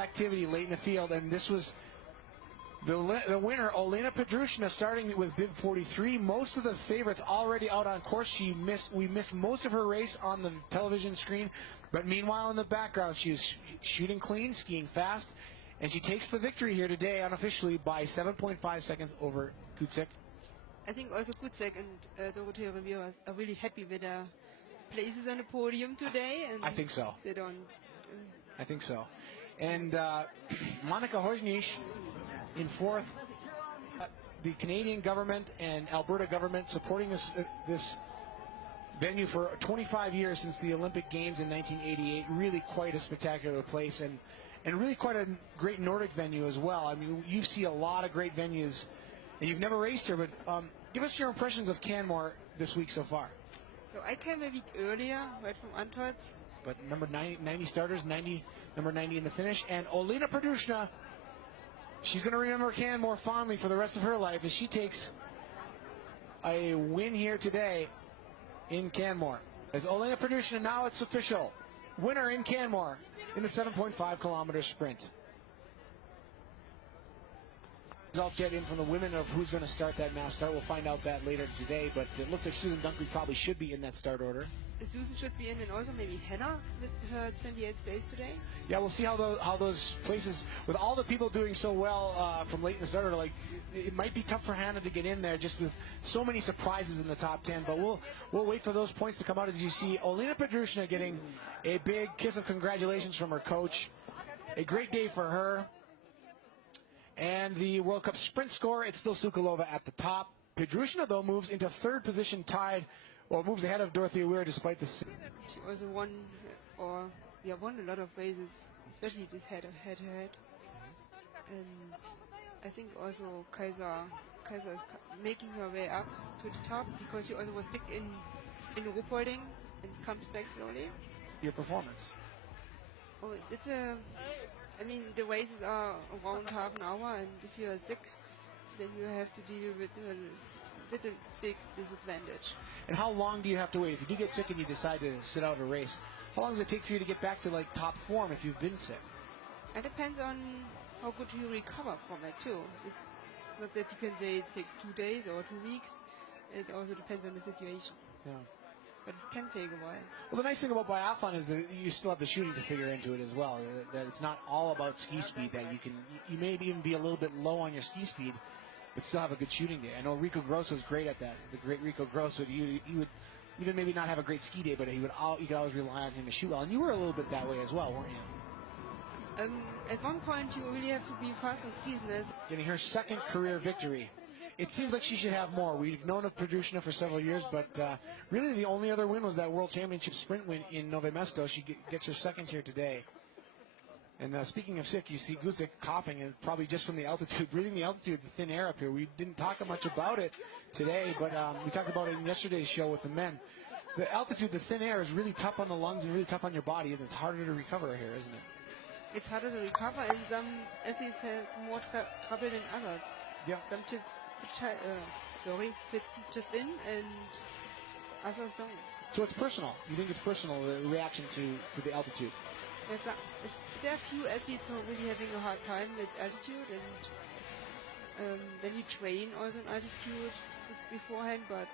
activity late in the field, and this was the winner, Olena Pedrushina, starting with bib 43. Most of the favorites already out on course. We missed most of her race on the television screen, but meanwhile in the background she was shooting clean, skiing fast, and she takes the victory here today unofficially by 7.5 seconds over Kucek. I think also Kucek and Dorothea Rivera are really happy with their places on the podium today. And I think so. They don't. I think so. And Monica Hojnish in fourth. The Canadian government and Alberta government supporting this venue for 25 years since the Olympic Games in 1988. Really quite a spectacular place, and really quite a great Nordic venue as well. I mean, you see a lot of great venues, and you've never raced here, but give us your impressions of Canmore this week so far. So I came a week earlier, right from Antolz. But number 90 starters, number 90 in the finish. And Olena Pedrushina, she's going to remember Canmore fondly for the rest of her life as she takes a win here today in Canmore. As Olena Pedrushina, now it's official, winner in Canmore in the 7.5 kilometer sprint. Results yet in from the women of who's going to start that mass start. We'll find out that later today, but it looks like Susan Dunkley probably should be in that start order. Susan should be in, and also maybe Hannah with her 28th place today. Yeah, we'll see how those places, with all the people doing so well from late in the start order, like it might be tough for Hannah to get in there just with so many surprises in the top 10. But we'll wait for those points to come out as you see Olena Pedrushina getting a big kiss of congratulations from her coach. A great day for her. And the World Cup sprint score, it's still Sukalova at the top. Pedrushina, though, moves into third position, tied, or moves ahead of Dorothea Weir despite the... She also won a lot of races, especially this head-to-head. And I think also Kaiser is making her way up to the top because she also was sick in Ruhpolding and comes back slowly. Your performance? Oh, it's I mean, the races are around half an hour, and if you are sick, then you have to deal with a big disadvantage. And how long do you have to wait? If you do get sick and you decide to sit out a race, how long does it take for you to get back to like top form if you've been sick? It depends on how good you recover from it too. It's not that you can say it takes 2 days or 2 weeks. It also depends on the situation. Yeah. But it can take a while. Well, the nice thing about biathlon is that you still have the shooting to figure into it as well. That it's not all about ski speed. That you may even be a little bit low on your ski speed, but still have a good shooting day. I know Rico Grosso is great at that. The great Rico Grosso, he would even maybe not have a great ski day, but you could always rely on him to shoot well. And you were a little bit that way as well, weren't you? At one point, you really have to be fast on skis. And getting her second career victory. It seems like she should have more. We've known of Pedrushina for several years, but really the only other win was that World Championship sprint win in Nove Mesto. She gets her second here today. And speaking of sick, you see Kucek coughing, and probably just from the altitude, breathing the altitude, the thin air up here. We didn't talk much about it today, but we talked about it in yesterday's show with the men. The altitude, the thin air is really tough on the lungs and really tough on your body, and it's harder to recover here, isn't it? It's harder to recover, and some essays have more trouble than others. Yeah. Some fit just in, and others don't. So it's personal. You think it's personal, the reaction to the altitude? There are few athletes who are really having a hard time with altitude, and then you train also in altitude beforehand, but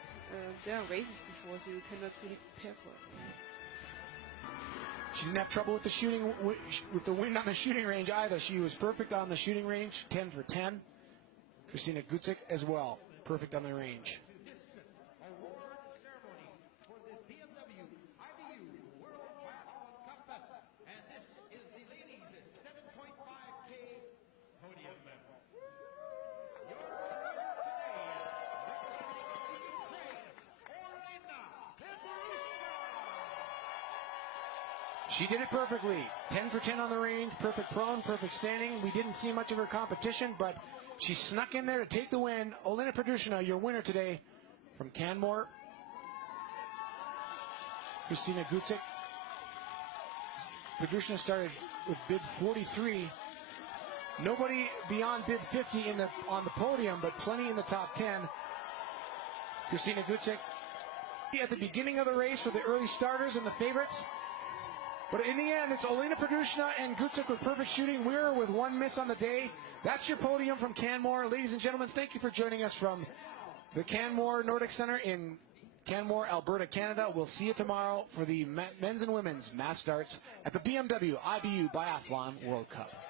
there are races before, so you cannot really prepare for it. She didn't have trouble with the shooting, with the wind on the shooting range either. She was perfect on the shooting range, 10 for 10. Kristina Kucek as well, perfect on the range. She did it perfectly. 10 for 10 on the range, perfect prone, perfect standing. We didn't see much of her competition, but she snuck in there to take the win. Olena Pedrushina, your winner today from Canmore. Kristina Kucek. Pedrushina started with bib 43. Nobody beyond bib 50 on the podium, but plenty in the top 10. Kristina Kucek at the beginning of the race for the early starters and the favorites. But in the end, it's Olena Produshna and Gutzuk with perfect shooting. We're with one miss on the day. That's your podium from Canmore. Ladies and gentlemen, thank you for joining us from the Canmore Nordic Center in Canmore, Alberta, Canada. We'll see you tomorrow for the men's and women's mass starts at the BMW IBU Biathlon World Cup.